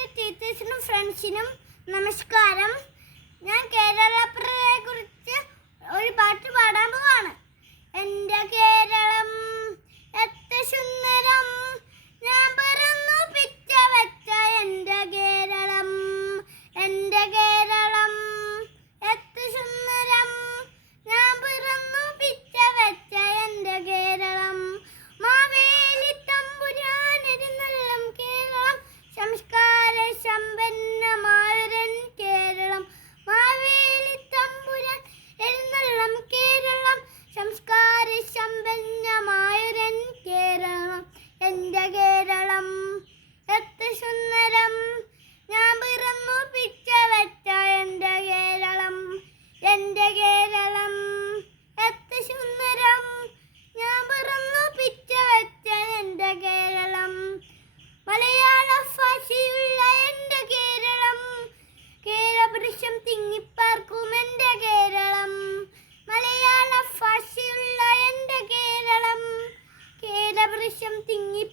പ്രിയപ്പെട്ട ടീച്ചേഴ്സിനും ഫ്രണ്ട്സിനും നമസ്കാരം. ഞാൻ കേരളപ്പിറവിയെ കുറിച്ച് ഒരു പാട്ട് പാടാൻ പോവാണ്. എൻ്റെ കേരളം എത്ര സുന്ദരം, ഞാൻ പിറന്നു പിച്ച വെച്ച എൻ്റെ കേരളം. എൻ്റെ കേരളം എത്ര സുന്ദരം, ഞാൻ പിറന്നു പിച്ച വെച്ച എൻ്റെ കേരളം. മാവേലി തമ്പുരാൻ എഴുന്നള്ളും കേരളം, സംസ്കാര സമ്പന്നമായൊരൻ കേരളം. മാവേലി തമ്പുരാൻ എഴുന്നള്ളും കേരളം, സംസ്കാര സമ്പന്നമായൊരൻ കേരളം. എൻ്റെ കേരളം എത്ര സുന്ദരം, ഞാൻ പിറന്നു പിച്ച വെച്ച എൻ്റെ കേരളം. എൻ്റെ കേരളം എത്ര സുന്ദരം, ഞാൻ പിറന്നു പിച്ച വെച്ച എൻ്റെ കേരളം. മലയാള ഭാഷയുള്ള എൻ്റെ കേരളം, കേരവൃക്ഷം തിങ്ങിപ്പാർക്കും എൻ്റെ കേരളം. മലയാള ഭാഷയുള്ള എൻ്റെ കേരളം, കേരവൃക്ഷം തിങ്ങി